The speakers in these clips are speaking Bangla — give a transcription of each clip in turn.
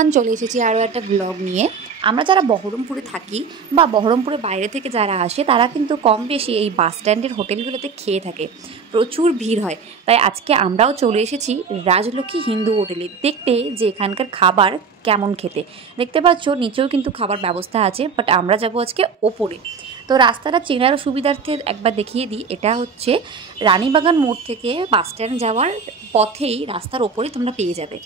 এভরিওয়ান, চলে এসেছি আরও একটা ব্লগ নিয়ে। আমরা যারা বহরমপুরে থাকি বা বহরমপুরের বাইরে থেকে যারা আসে তারা কিন্তু কম বেশি এই বাস স্ট্যান্ডের হোটেলগুলোতে খেয়ে থাকে, প্রচুর ভিড় হয়। তাই আজকে আমরাও চলে এসেছি রাজলক্ষ্মী হিন্দু হোটেলে দেখতে যে এখানকার খাবার কেমন খেতে। দেখতে পাচ্ছ নিচেও কিন্তু খাবার ব্যবস্থা আছে, বাট আমরা যাব আজকে ওপরে। তো রাস্তাটা চেনার সুবিধার্থে একবার দেখিয়ে দিই। এটা হচ্ছে রানীবাগান মোড় থেকে বাস স্ট্যান্ড যাওয়ার পথেই রাস্তার ওপরে তোমরা পেয়ে যাবে।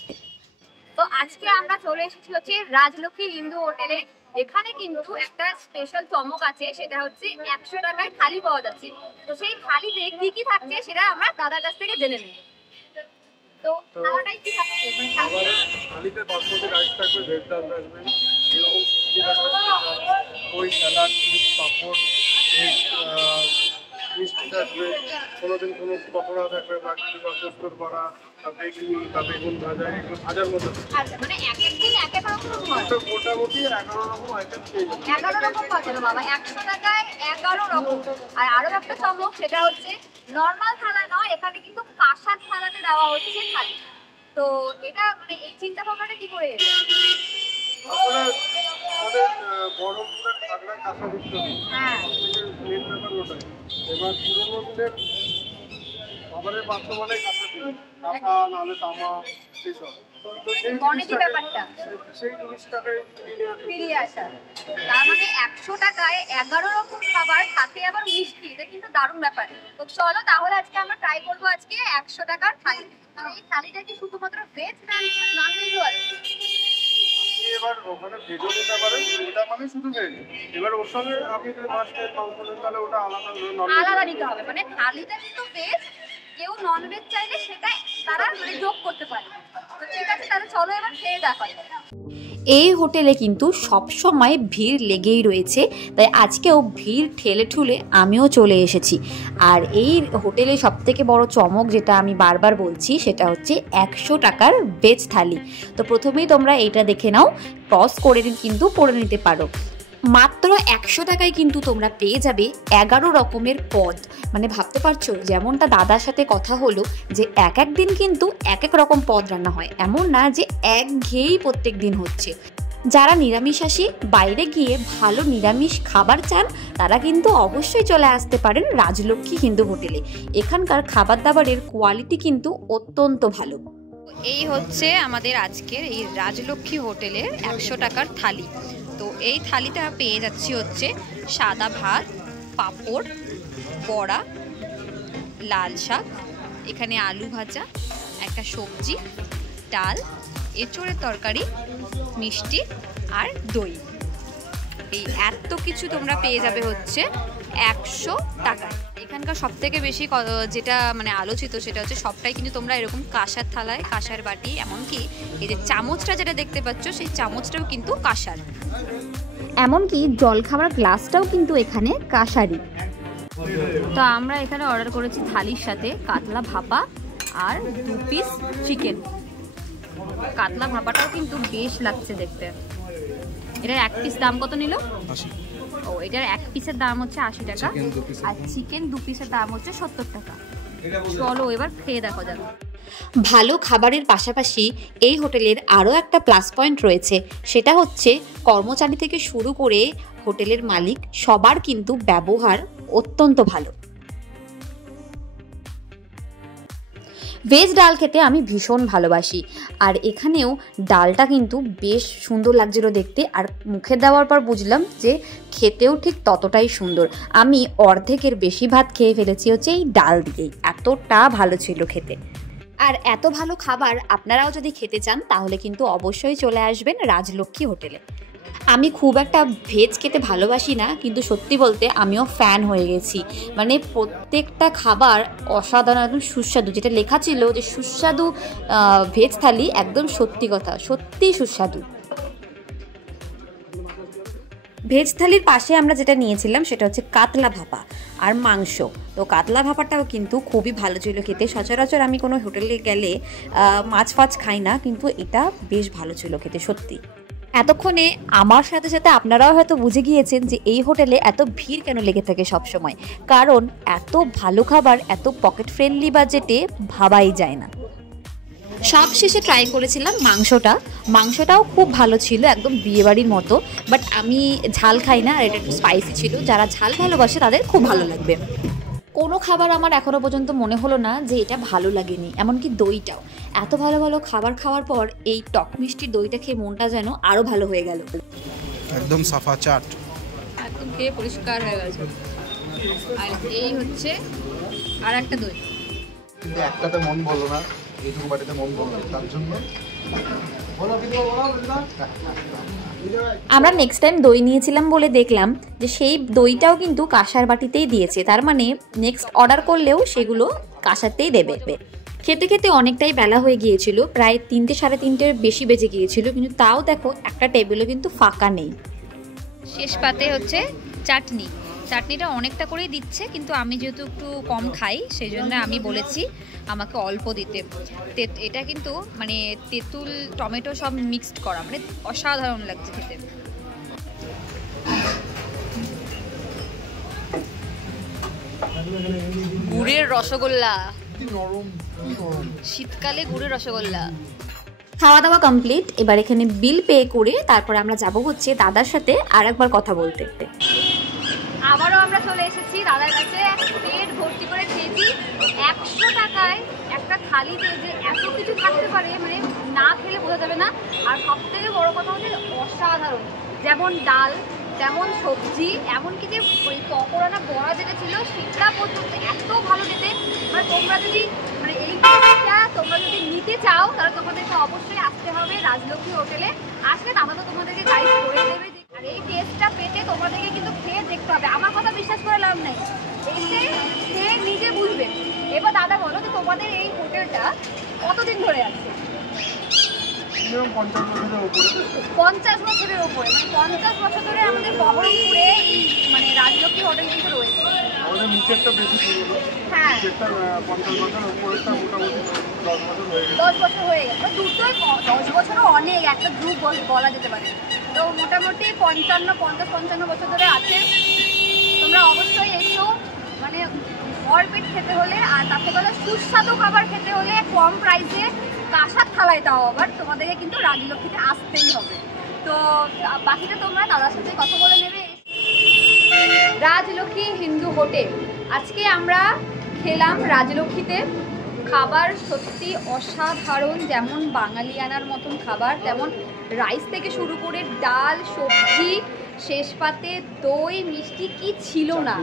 তো আজকে আমরা চলে এসেছি হচ্ছে রাজলক্ষ্মী হিন্দু হোটেলে। এখানে কিন্তু একটা স্পেশাল চমক আছে, সেটা হচ্ছে 100 টাকায় থালি পাওয়া যাচ্ছে। তো সেই থালিতে কি কি থাকছে সেটা আমরা দাদার কাছ থেকে জেনে নেব। তো খাওয়াটাই কি থাকছে? থালিতে বাসমতি রাইস থাকবে, ভেজ ডাল থাকবে, এরকম সবজি থাকবে, ওই স্যালাড, পাঁপড়, মিষ্টি থাকবে, কোনোদিন কোনো পকোড়া থাকবে, বাকি বা পোস্তর করা, বেগুনি বা বেগুন ভাজা, এগুলো ভাজার মতো। আচ্ছা, মানে এক এক দিন এক এক রকম হয়। মোটামুটি 11 রকম আইটেম পেয়ে যাবে। 11 রকম পাওয়া যাবে বাবা, 100 টাকায় 11 রকম। আর আরো একটা চমক, সেটা হচ্ছে নর্মাল থালা নয়, এখানে কিন্তু কাঁসার থালাতে দেওয়া হচ্ছে থালি। তো এটা মানে এই চিন্তা ভাবনাটা কি করে এলো? আসলে আমাদের বহরমপুরের খাগড়া কাঁসা বিশ্ববিদ্যালয়, হ্যাঁ, মেন ব্যাপার ওটাই। এবার পুরোনো দিনের খাবারের পাত্র মানে কাঁসা দিন, কাঁসা নাহলে তামা, সেসব। সেই 20 টাকায় ফিরিয়ে আসা। তার মানে 100 টাকায় 11 রকম খাবার, সাথে আবার মিষ্টি। এটা কিন্তু দারুণ ব্যাপার। তো চলো তাহলে আজকে আমরা ট্রাই করবো আজকে 100 টাকার থালি। এই থালিটা কি শুধুমাত্র ভেজ না নন ভেজও আছে? এবার ওখানে ভেজও নিতে পারেন, ওটা মানে শুধু ভেজ। এবার ওর সঙ্গে আপনি যদি মাছ খেয়ে মাংস নেন তাহলে ওটা আলাদা নিতে হবে। মানে থালিটা কিন্তু ভেজ, কেউ নন ভেজ চাইলে সেটা তারা মানে যোগ করতে পারে। তো ঠিক আছে, তাহলে চলো এবার খেয়ে দেখা যাক। এই হোটেলে কিন্তু সবসময় ভিড় লেগেই রয়েছে, তাই আজকেও ভিড় ঠেলে ঠুলে আমিও চলে এসেছি। আর এই হোটেলে সবথেকে বড় চমক যেটা আমি বারবার বলছি সেটা হচ্ছে 100 টাকার ভেজ থালি। তো প্রথমেই তোমরা এইটা দেখে নাও, পজ করে কিন্তু পড়ে নিতে পারো। মাত্র 100 টাকায় কিন্তু তোমরা পেয়ে যাবে 11 রকমের পদ। মানে ভাবতে পারছো, যেমনটা দাদার সাথে কথা হলো যে এক এক দিন কিন্তু এক এক রকম পদ রান্না হয়, এমন না যে একঘেয়েই প্রত্যেক দিন হচ্ছে। যারা নিরামিষাশী, বাইরে গিয়ে ভালো নিরামিষ খাবার চান, তারা কিন্তু অবশ্যই চলে আসতে পারেন রাজলক্ষ্মী হিন্দু হোটেলে। এখানকার খাবার দাবারের কোয়ালিটি কিন্তু অত্যন্ত ভালো। এই হচ্ছে আমাদের আজকের এই রাজলক্ষ্মী হোটেলের 100 টাকার থালি। তো এই থালিটা পেয়ে যাচ্ছি হচ্ছে সাদা ভাত, পাঁপড়, বড়া, লাল শাক, এখানে আলু ভাজা, একটা সবজি, ডাল, এঁচোড়ের তরকারি, মিষ্টি আর দই। এই এত কিছু তোমরা পেয়ে যাবে হচ্ছে 100 টাকায়। এখানকার সব থেকে বেশি যেটা মানে আলোচিত সেটা হচ্ছে সবটাই কিন্তু তোমরা এরকম কাঁসার থালায়, কাঁসার বাটি, এমনকি এই যে চামচটা যেটা দেখতে পাচ্ছ সেই চামচটাও কিন্তু কাঁসার। এমনকি জল খাবার গ্লাসটাও কিন্তু এখানে কাঁসারই। তো আমরা এখানে অর্ডার করেছি থালির সাথে কাতলা ভাপা আর 2 পিস চিকেন। কাতলা ভাপাটাও কিন্তু বেশ লাগছে দেখতে। এটার 1 পিস দাম কত নিল? 80। ও, এটার 1 পিসের দাম হচ্ছে 80 টাকা, আর চিকেন 2 পিসের দাম হচ্ছে 70 টাকা। চলো এবার খেয়ে দেখো যাবে। ভালো খাবারের পাশাপাশি এই হোটেলের আরও একটা প্লাস পয়েন্ট রয়েছে, সেটা হচ্ছে কর্মচারী থেকে শুরু করে হোটেলের মালিক সবার কিন্তু ব্যবহার অত্যন্ত ভালো। ভেজ ডাল খেতে আমি ভীষণ ভালোবাসি, আর এখানেও ডালটা কিন্তু বেশ সুন্দর লাগছিল দেখতে। আর মুখে দেওয়ার পর বুঝলাম যে খেতেও ঠিক ততটাই সুন্দর। আমি অর্ধেকের বেশি ভাত খেয়ে ফেলেছি হচ্ছে এই ডাল দিয়েই, এতটা ভালো ছিল খেতে। আর এত ভালো খাবার আপনারাও যদি খেতে চান তাহলে কিন্তু অবশ্যই চলে আসবেন রাজলক্ষ্মী হোটেলে। আমি খুব একটা ভেজ খেতে ভালোবাসি না, কিন্তু সত্যি বলতে আমিও ফ্যান হয়ে গেছি। মানে প্রত্যেকটা খাবার অসাধারণ, একদম সুস্বাদু। যেটা লেখা ছিল যে সুস্বাদু ভেজ থালি, একদম সত্যি কথা, সত্যিই সুস্বাদু। ভেজ থালির পাশে আমরা যেটা নিয়েছিলাম সেটা হচ্ছে কাতলা ভাপা আর মাংস। তো কাতলা ভাপাটাও কিন্তু খুবই ভালো ছিল খেতে। সচরাচর আমি কোনো হোটেলে গেলে মাছ ফাছ খাই না, কিন্তু এটা বেশ ভালো ছিল খেতে সত্যি। এতক্ষণে আমার সাথে সাথে আপনারাও হয়তো বুঝে গিয়েছেন যে এই হোটেলে এত ভিড় কেন লেগে থাকে সবসময়, কারণ এত ভালো খাবার এত পকেট ফ্রেন্ডলি বাজেটে ভাবাই যায় না। সব শেষে ট্রাই করেছিলাম মাংসটাও খুব ভালো ছিল, একদম বিয়েবাড়ির মতো। বাট আমি ঝাল খাই না, আর এটা একটু স্পাইসি ছিল। যারা ঝাল ভালোবাসে তাদের খুব ভালো লাগবে। কোনো খাবার আমার এখনও পর্যন্ত মনে হলো না যে এটা ভালো লাগেনি, এমনকি দইটাও। এত ভালো ভালো খাবার খাওয়ার পর এই টক মিষ্টি দইটা খেয়ে মনটা যেন আরও ভালো হয়ে গেল। একদম সাফা চাট, একদম খেয়ে পরিষ্কার হয়ে গেছে। আর এই হচ্ছে আর একটা দই, কিন্তু একটাতে মন বললো না, এইটুকু বাটিতে মন বললো, তার জন্য আমরা নেক্সট টাইম দই নিয়েছিলাম বলে দেখলাম যে সেই দইটাও কিন্তু কাঁসার বাটিতেই দিয়েছে, তার মানে নেক্সট অর্ডার করলেও সেগুলো কাঁসারতেই দেবে। খেতে খেতে অনেকটাই বেলা হয়ে গিয়েছিল, প্রায় 3টে সাড়ে 3টের বেশি বেজে গিয়েছিল, কিন্তু তাও দেখো একটা টেবিলও কিন্তু ফাঁকা নেই। শেষ পাতে হচ্ছে চাটনিটা অনেকটা করেই দিচ্ছে, কিন্তু আমি যেহেতু একটু কম খাই সেই জন্য আমি বলেছি আমাকে অল্প দিতে। এটা কিন্তু মানে তেঁতুল টমেটো সব মিক্সড করা, মানে অসাধারণ লাগছে খেতে। গুড়ের রসগোল্লা, শীতকালে গুড়ের রসগোল্লা। খাওয়া দাওয়া কমপ্লিট, এবার এখানে বিল পে করে তারপর আমরা যাব হচ্ছে দাদার সাথে আর একবার কথা বলতে। আবারও আমরা চলে এসেছি দাদার কাছে, পেট ভর্তি করে খেয়েছি। 100 টাকায় একটা থালিতে যে এত কিছু থাকতে পারে মানে না খেলে বোঝা যাবে না। আর সব থেকে বড় কথা হচ্ছে অসাধারণ, যেমন ডাল তেমন সবজি, এমনকি যে ওই পকোড়া বড়া যেটা ছিল সেটা পর্যন্ত এত ভালো খেতে। মানে তোমরা যদি মানে এই টেস্টটা তোমরা যদি নিতে চাও তাহলে তোমাদেরকে অবশ্যই আসতে হবে রাজলক্ষ্মী হোটেলে। আসলে দাদা তো তোমাদেরকে গাইড করে দেবে। আর এই টেস্টটা পেতে তোমাদেরকে কিন্তু খেয়ে দেখতে হবে, আমার কথা বিশ্বাস করে লাভ নেই, এসে খেয়ে নিজে বুঝবে। এবার দাদা বলো যে তোমাদের এই হোটেলটা কতদিন ধরে আছে? 50 বছরের উপরে, মানে 50 বছর ধরে আমাদের বহরমপুরে মানে রাজলক্ষ্মী হোটেল কিন্তু রয়েছে। আমাদের নিচেরটা বেশি পুরনো, হ্যাঁ, নিচেরটা 50 বছর, উপরেরটা মোটামুটি 10 বছর হয়ে গেছে। 10 বছর হয়ে গেছে, দুটোই 10 বছরও অনেক, একটা যুগ বলা যেতে পারে। তো মোটামুটি 50-55 বছর ধরে আছে। তোমরা অবশ্যই এসো, মানে ভর পেট খেতে হলে আর তাতে বলে সুস্বাদু খাবার খেতে হলে কম প্রাইসে কাঁসার থালায়, তাও আবার তোমাদেরকে কিন্তু রাজলক্ষ্মীতে আসতেই হবে। তো বাকিটা তোমরা দাদার সাথে কথা বলে নেবে। রাজলক্ষ্মী হিন্দু হোটেল, আজকে আমরা খেলাম রাজলক্ষ্মীতে। খাবার সত্যি অসাধারণ, যেমন বাঙালিয়ানার মতন খাবার, তেমন রাইস থেকে শুরু করে ডাল সবজি, শেষ পাতে দই মিষ্টি, কি ছিল না,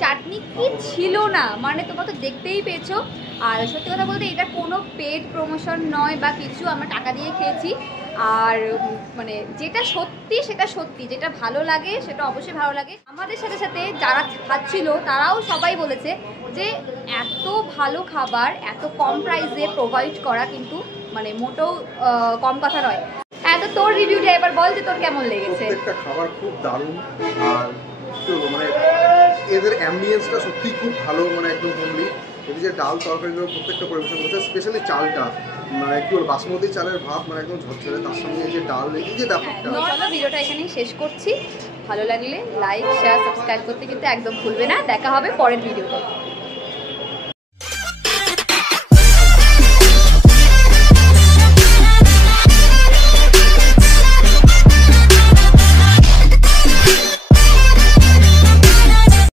চাটনি কি ছিল না, মানে তোমরা তো দেখতেই পেয়েছো। আর সত্যি কথা বলতে এটা কোনো পেড প্রমোশন নয় বা কিছু, আমরা টাকা দিয়ে খেয়েছি। আর মানে যেটা সত্যি সেটা সত্যি, যেটা ভালো লাগে সেটা অবশ্যই ভালো লাগে। আমাদের সাথে সাথে যারা খাচ্ছিল তারাও সবাই বলেছে যে এত ভালো খাবার এত কম প্রাইসে প্রোভাইড করা কিন্তু মানে মোটেও কম কথা নয়। হ্যাঁ, তো তোর রিভিউটা এবার বল যে তোর কেমন লেগেছে। প্রত্যেকটা খাবার খুব দারুণ, আর কি বলবো মানে এদের অ্যাম্বিয়েন্সটা সত্যি খুব ভালো, মানে একদম হোমলি। এই যে ডাল তরকারিগুলো প্রত্যেকটা পরিবেশন করছে, স্পেশালি চালটা মানে কি বলবো বাসমতি চালের ভাত, মানে একদম ঝরঝরে, তার সঙ্গে এই যে ডাল, এই যে ব্যাপারটা। চলো ভিডিওটা এখানেই শেষ করছি। ভালো লাগলে লাইক শেয়ার সাবস্ক্রাইব করতে কিন্তু একদম ভুলবে না। দেখা হবে পরের ভিডিওতে।